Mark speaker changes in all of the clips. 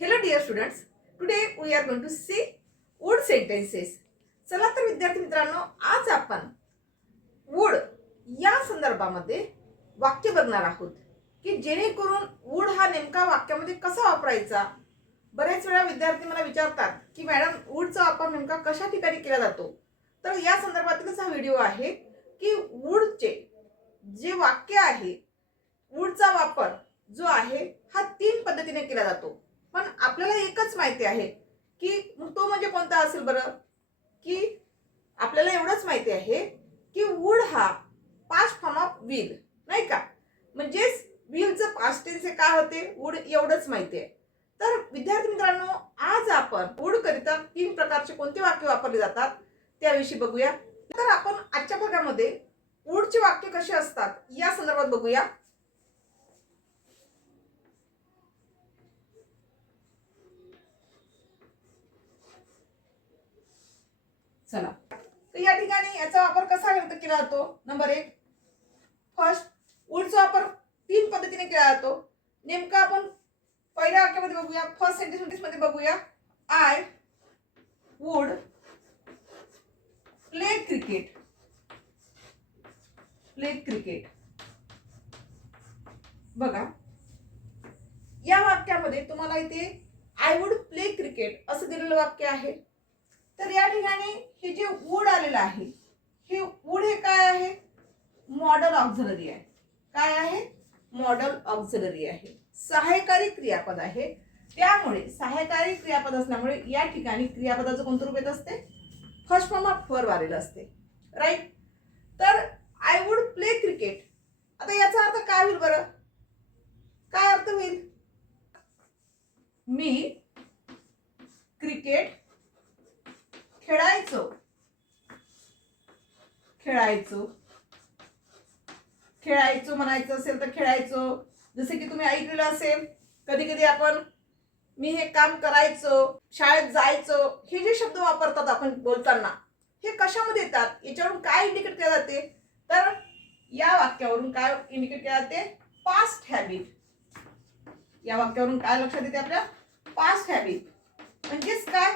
Speaker 1: Hello dear students, today we are going to see wood sentences. चला तर विद्यार्थी मित्रांनो आज आपण वूड या संदर्भामध्ये वाक्य बघणार आहोत. की जेणेकरून वूड हा नेमका वाक्यामध्ये कसा वापरायचा? बऱ्याच वेळा विद्यार्थी मला विचारतात की मॅडम वूडचा वापर नेमका कशा ठिकाणी केला जातो? तर या संदर्भातीलच हा व्हिडिओ आहे की वूडचे जे वाक्य आहे वूडचा वापर जो आहे हा तीन पद्धतीने केला जातो. पण आपल्याला एकच माहिती आहे की मग तो म्हणजे कोणता असेल बरं? की आपल्याला एवढंच माहिती आहे की वूड हा पास्ट फॉर्म ऑफ विल नाही का? म्हणजेच विलचं पास्ट टेन्स हे काय होते? वूड एवढंच माहिती आहे. तर विद्यार्थी मित्रांनो आज आपण वूड करिता तीन प्रकारचे कोणते वाक्य वापरले जातात त्याविषयी बघूया. तर आपण आजच्या भागामध्ये वूडचे वाक्य कसे असतात या संदर्भात बघूया. चला. तर या ठिकाणी याचा वापर कसा व्यक्त केला जातो? नंबर एक. फर्स्ट वूडचा वापर तीन पद्धतीने केला जातो. नेमका आपण पहिल्या वाक्यामध्ये बघूया. फर्स्ट सेंटेन्समध्ये बघूया. I would play cricket play cricket बघा. या वाक्यामध्ये तुम्हाला इथे आय वुड प्ले क्रिकेट असं दिलेलं वाक्य आहे. तर या ठिकाणी हे जे वूड आलेलं आहे हे वूड हे काय आहे? मॉडल ऑक्झलरी आहे. काय आहे? मॉडल ऑक्झलरी आहे. सहाय्यकारी क्रियापद आहे. त्यामुळे सहाय्यकारी क्रियापद असल्यामुळे या ठिकाणी क्रियापदाचं कोणतं रूप येत असते? फर्स्ट फॉर्म ऑफ फर आलेलं असते. राईट तर आय वुड प्ले क्रिकेट आता याचा अर्थ काय होईल बरं? काय अर्थ होईल? मी क्रिकेट खेळायचो खेळायचो. खेळायचो म्हणायचं असेल तर खेळायचो. जसे की तुम्ही ऐकलेलं असेल कधी कधी आपण मी हे काम करायचो शाळेत जायचो हे जे शब्द वापरतात आपण बोलताना हे कशामध्ये येतात? याच्यावरून काय इंडिकेट केले जाते? तर या वाक्यावरून काय इंडिकेट केले जाते? पास्ट हॅबिट या वाक्यावरून काय लक्षात येते आपल्या? पास्ट हॅबिट म्हणजेच काय?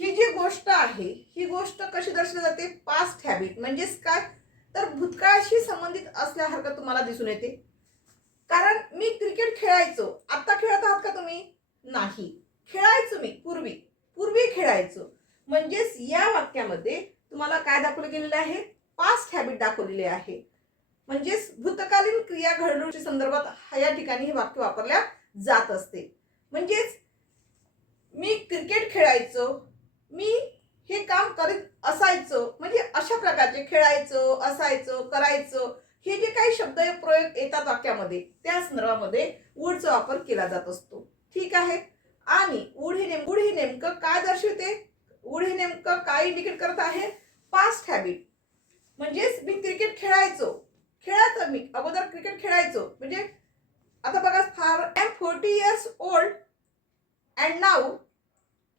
Speaker 1: ही जी गोष्ट आहे ही गोष्ट कशी दर्शवली जाते? पास्ट हॅबिट म्हणजेच काय? तर भूतकाळाशी संबंधित असल्यासारखं तुम्हाला दिसून येते. कारण मी क्रिकेट खेळायचो. आत्ता खेळत आहात का तुम्ही? नाही. खेळायचो मी पूर्वी. पूर्वी खेळायचो. म्हणजेच या वाक्यामध्ये तुम्हाला काय दाखवलं गेलेलं आहे? पास्ट हॅबिट दाखवलेले आहे. म्हणजेच भूतकालीन क्रिया घडणुकीच्या संदर्भात या ठिकाणी हे वाक्य वापरल्या जात असते. म्हणजेच मी क्रिकेट खेळायचो. मी हे काम करीत असायचो म्हणजे अशा प्रकारचे खेळायचो असायचो करायचो हे जे काही शब्द प्रयोग येतात वाक्यामध्ये त्या संदर्भामध्ये वूडचा वापर केला जात असतो. ठीक आहे? आणि वूड हे नेम वूड हे नेमकं काय दर्शवते? वूड हे नेमकं काय इंडिकेट करत आहे? पास्ट हॅबिट म्हणजेच मी क्रिकेट खेळायचो. खेळायचो मी अगोदर क्रिकेट खेळायचो. म्हणजे आता बघा फार I am forty years old and now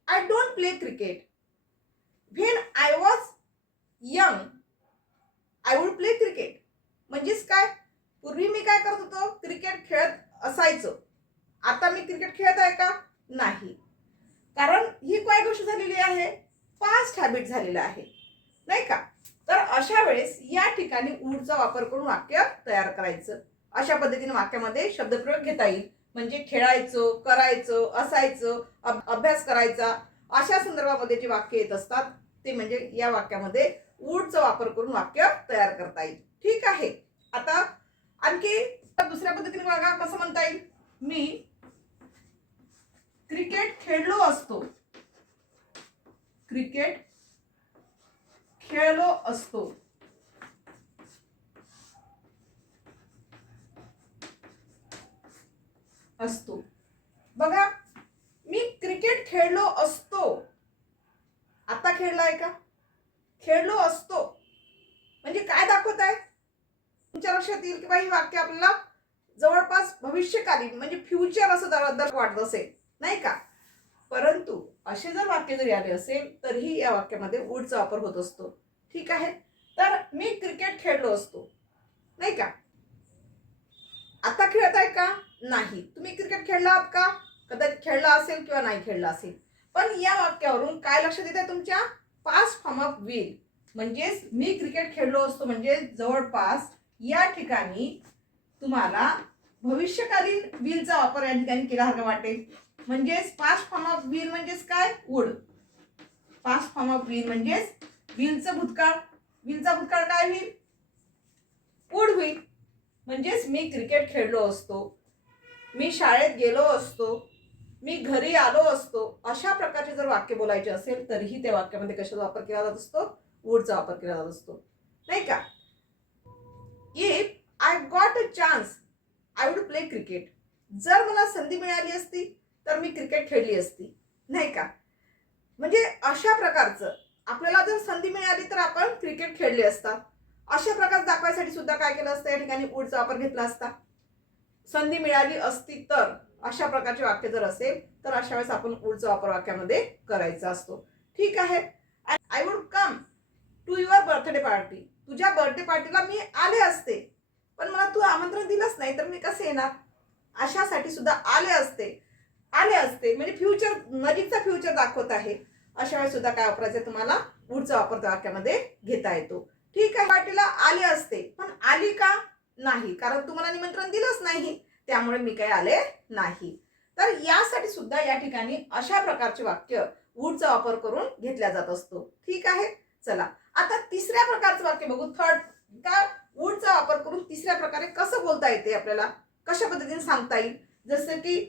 Speaker 1: I don't play cricket when I was young I would play cricket म्हणजेच काय? पूर्वी मी काय करत होतो? क्रिकेट खेळत असायचो. आता मी क्रिकेट खेळत आहे का? नाही. कारण ही काय गोष्ट झालेली आहे? फास्ट हॅबिट झालेलं आहे. नाही का? तर अशा वेळेस या ठिकाणी ऊडचा वापर करून वाक्य तयार करायचं. अशा पद्धतीने वाक्यामध्ये शब्दप्रयोग घेता येईल. म्हणजे खेळायचो करायचो असायचं अभ्यास करायचा अशा संदर्भामध्ये जे वाक्य येत असतात ते म्हणजे या वाक्यामध्ये वूडचा वापर करून वाक्य तयार करता येईल. ठीक आहे. आता आणखी दुसऱ्या पद्धतीने बघा कसं म्हणता येईल. मी क्रिकेट खेळलो असतो. क्रिकेट खेळलो असतो. असतो. बघा मी क्रिकेट खेळलो असतो. आता खेळलाय का? खेळलो असतो. म्हणजे काय दाखवत आहे? तुमच्या लक्षात येईल किंवा ही वाक्य आपल्याला जवळपास भविष्यकालीन म्हणजे फ्युचर असं दर- दर वाटत असेल. नाही का? परंतु असे जर वाक्य जरी आले असेल तरीही या वाक्यामध्ये वूडचा वापर होत असतो. ठीक आहे? तर मी क्रिकेट खेळलो असतो. नाही का? आता खेळत आहे का? नाही. तुम्ही क्रिकेट खेळला आहात का? कदाचित खेळला असेल किंवा नाही खेळला असेल. पण या वाक्यावरून काय लक्षात येत आहे तुमच्या? पास फॉर्म ऑफ विल म्हणजेच मी क्रिकेट खेळलो असतो म्हणजे जवळपास या ठिकाणी तुम्हाला भविष्यकालीन विलचा वापर या ठिकाणी केल्यासारखं वाटेल. म्हणजेच पास्ट फॉर्म ऑफ विल म्हणजेच काय? Would past form of will म्हणजेच विलचं भूतकाळ. विलचा भूतकाळ काय होईल? वूड होईल. म्हणजेच मी क्रिकेट खेळलो असतो. मी शाळेत गेलो असतो मी घरी आलो असतो अशा प्रकारचे जर वाक्य बोलायचे असेल तरीही त्या वाक्यामध्ये कशाचा वापर केला जात असतो? वूडचा वापर केला जात असतो. नाही का? If I got a chance I would play cricket जर मला संधी मिळाली असती तर मी क्रिकेट खेळली असती. नाही का? म्हणजे अशा प्रकारचं. आपल्याला जर संधी मिळाली तर आपण क्रिकेट खेळले असता. अशा प्रकार दाखवायसाठी सुद्धा काय केलं असतं? या ठिकाणी वूडचा वापर घेतला असता. संधी मिळाली असती तर अशा प्रकारचे वाक्य जर असेल तर अशा वेळेस आपण वूडचा वापर वाक्यामध्ये करायचा असतो. ठीक आहे? I would come to your birthday party तुझ्या बर्थडे पार्टीला मी आले असते. पण मला तू आमंत्रण दिलंच नाही तर मी कसे येणार? अशासाठी सुद्धा आले असते. आले असते. म्हणजे फ्युचर नजीकचा फ्युचर दाखवत आहे. अशा वेळेस सुद्धा काय वापरायचं आहे तुम्हाला? वूडचा वापर वाक्यामध्ये घेता येतो. ठीक आहे? पार्टीला आले असते. पण आली का? नाही. कारण तुम्हाला निमंत्रण दिलंच नाही. त्यामुळे मी काही आले नाही. तर यासाठी सुद्धा या ठिकाणी अशा प्रकारचे वाक्य वूडचा वापर करून घेतला जात असतो. ठीक आहे? चला. आता तिसऱ्या प्रकारचं वाक्य बघू. थर्ड का वूडचा वापर करून तिसऱ्या प्रकारे कसं बोलता येते आपल्याला? कशा पद्धतीने सांगता येईल? जसं की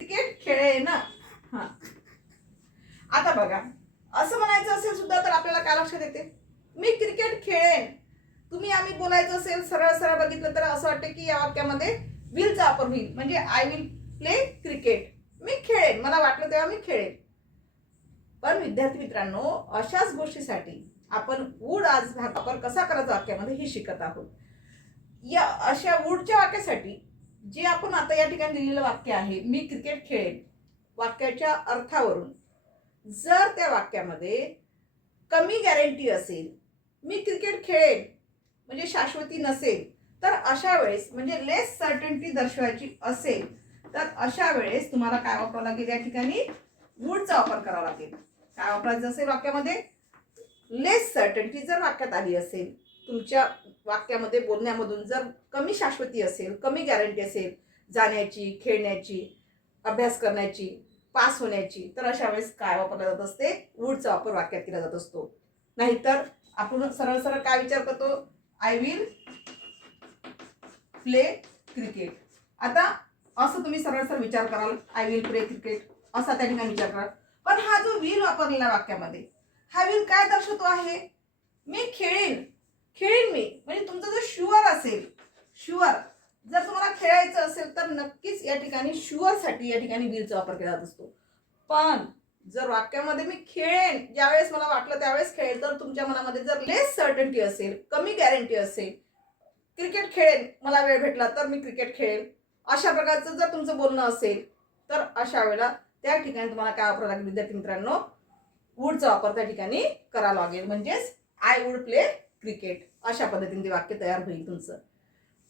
Speaker 1: क्रिकेट खेळे ना? हा. आता बघा. असं म्हणायचं असेल सुद्धा तर आपल्याला काय लक्षात येते? मी क्रिकेट खेळेन. तुम्ही आम्ही बोलायचं असेल सरळ सरळ बघितलं तर असं वाटतं की या वाक्यामध्ये विलचा वापर होईल. म्हणजे आय विल प्ले क्रिकेट मी खेळेन. मला वाटलं तेव्हा मी खेळेन. पण विद्यार्थी मित्रांनो अशाच गोष्टीसाठी आपण वूड आज वापर कसा करायचा वाक्यामध्ये हे शिकत आहोत. या अशा वूडच्या वाक्यासाठी जे आपण आता या ठिकाणी लिहिलेलं वाक्य आहे मी क्रिकेट खेळेन वाक्याच्या अर्थावरून जर त्या वाक्यामध्ये कमी गॅरंटी असेल मी क्रिकेट खेळेन म्हणजे शाश्वती नसेल तर अशा वेळेस म्हणजे लेस सर्टन्टी दर्शवायची असेल तर अशा वेळेस तुम्हाला काय वापरावं लागेल? या ठिकाणी वूडचा वापर करावा लागेल. काय वापरायचं असेल वाक्यामध्ये? लेस सर्टन्टी जर वाक्यात आली असेल तुमच्या वाक्यामध्ये बोलण्यामधून जर कमी शाश्वती असेल कमी गॅरंटी असेल जाण्याची खेळण्याची अभ्यास करण्याची पास होण्याची तर अशा वेळेस काय वापरला जात असते? वूडचा वापर वाक्यात केला जात असतो. नाहीतर आपण सरळ सरळ काय विचार करतो? आय विल प्ले क्रिकेट आता असं तुम्ही सरळ सरळ विचार कराल आय विल प्ले क्रिकेट असा त्या ठिकाणी विचार कराल. पण हा जो विल वापरलेला वाक्यामध्ये हा विल काय दर्शवतो आहे? मी खेळेन. खेळेन मी. म्हणजे तुमचा जो शुअर असेल शुअर जर तुम्हाला खेळायचं असेल तर नक्कीच या ठिकाणी शुअरसाठी या ठिकाणी विलचा वापर केला जात. असतो पण जर वाक्यामध्ये मी खेळेन ज्यावेळेस मला वाटलं त्यावेळेस खेळेल तर तुमच्या मनामध्ये जर लेस सर्टन्टी असेल कमी गॅरंटी असेल क्रिकेट खेळेन मला वेळ भेटला तर मी क्रिकेट खेळेन. अशा प्रकारचं जर तुमचं बोलणं असेल तर अशा वेळेला त्या ठिकाणी तुम्हाला काय वापरावं लागेल विद्यार्थी मित्रांनो? वूडचा वापर त्या ठिकाणी करावा लागेल. म्हणजेच आय वूड प्ले क्रिकेट अशा पद्धतीने ते वाक्य तयार होईल तुमचं.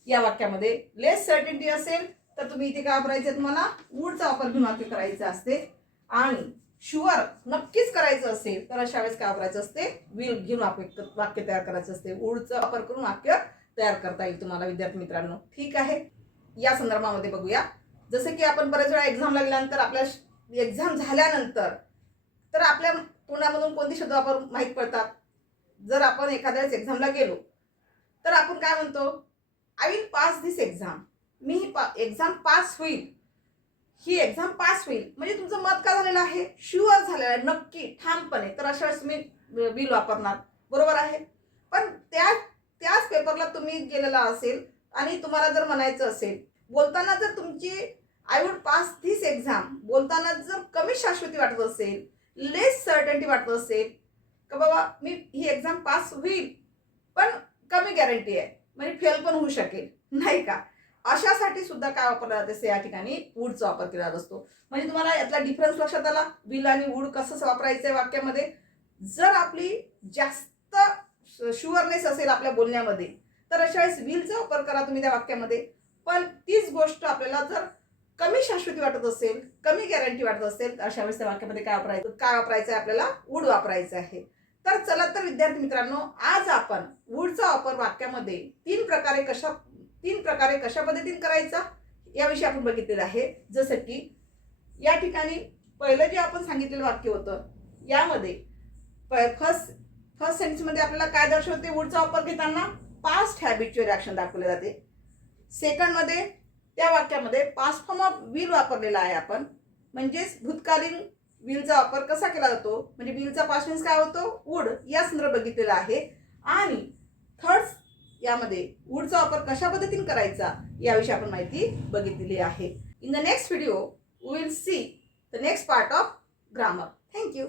Speaker 1: या वाक्यामध्ये लेस सर्टन्टी असेल तर तुम्ही इथे काय वापरायचे तुम्हाला? वूडचा वापर घेऊन वाक्य करायचं असते. आणि शुअर नक्कीच करायचं असेल तर अशा वेळेस काय वापरायचं असते? विल घेऊन वाक्य वाक्य तयार करायचं असते. उडचा वापर करून वाक्य तयार करता येईल तुम्हाला विद्यार्थी मित्रांनो. ठीक आहे? या संदर्भामध्ये बघूया. जसं की आपण बऱ्याच वेळा एक्झाम लागल्यानंतर आपल्या एक्झाम झाल्यानंतर तर आपल्या तोंडामधून कोणते शब्द वापर माहीत पडतात? जर आपण एखाद्या वेळेस एक्झामला गेलो तर आपण काय म्हणतो? I will pass this exam मी पा एक्झाम पास होईल. ही एक्झाम पास होईल. म्हणजे तुमचं मत काय झालेलं आहे? शुअर झालेलं आहे. नक्की ठामपणे. तर अशा वेळेस तुम्ही बिल वापरणार. बरोबर आहे? पण त्या त्याच पेपरला तुम्ही गेलेला असेल आणि तुम्हाला जर म्हणायचं असेल बोलताना जर तुमची I would pass this exam बोलताना जर कमी शाश्वती वाटत असेल लेस सर्टन्टी वाटत असेल का बाबा मी ही एक्झाम पास होईल पण कमी गॅरंटी आहे. म्हणजे फेल पण होऊ शकेल. नाही का? अशासाठी सुद्धा काय वापरला जात असते या ठिकाणी वूडचा वापर केला जात असतो. म्हणजे तुम्हाला यातला डिफरन्स लक्षात आला? विल आणि वूड कसं वापरायचं आहे वाक्यामध्ये? जर आपली जास्त शुअरनेस असेल आपल्या बोलण्यामध्ये तर अशा वेळेस विलचा वापर करा तुम्ही त्या वाक्यामध्ये. पण तीच गोष्ट आपल्याला जर कमी शाश्वती वाटत असेल कमी गॅरंटी वाटत असेल तर अशा वेळेस त्या वाक्यामध्ये काय वापरायचं? काय वापरायचं आहे आपल्याला? वूड वापरायचं आहे. तर चला तर विद्यार्थी मित्रांनो आज आपण वूडचा वापर वाक्यामध्ये तीन प्रकारे कशा तीन प्रकारे कशा पद्धतीने करायचा याविषयी आपण बघितलेलं आहे. जसं की या ठिकाणी पहिलं जे आपण सांगितलेलं वाक्य होतं यामध्ये फर्स्ट फर्स्ट सेंटेन्समध्ये आपल्याला काय दर्शवते वूडचा वापर घेताना पास्ट हॅबिच्युअल ॲक्शन दाखवले जाते. सेकंडमध्ये त्या वाक्यामध्ये पास्ट फॉर्म ऑफ विल वापरलेला आहे आपण. म्हणजेच भूतकालीन विलचा वापर कसा केला जातो? म्हणजे विलचा पास्ट काय होतो? वूड या संदर्भ बघितलेला आहे. आणि थर्ड यामध्ये वूडचा वापर कशा पद्धतीने करायचा याविषयी आपण माहिती बघितलेली आहे. In the next video will see the next part of grammar thank you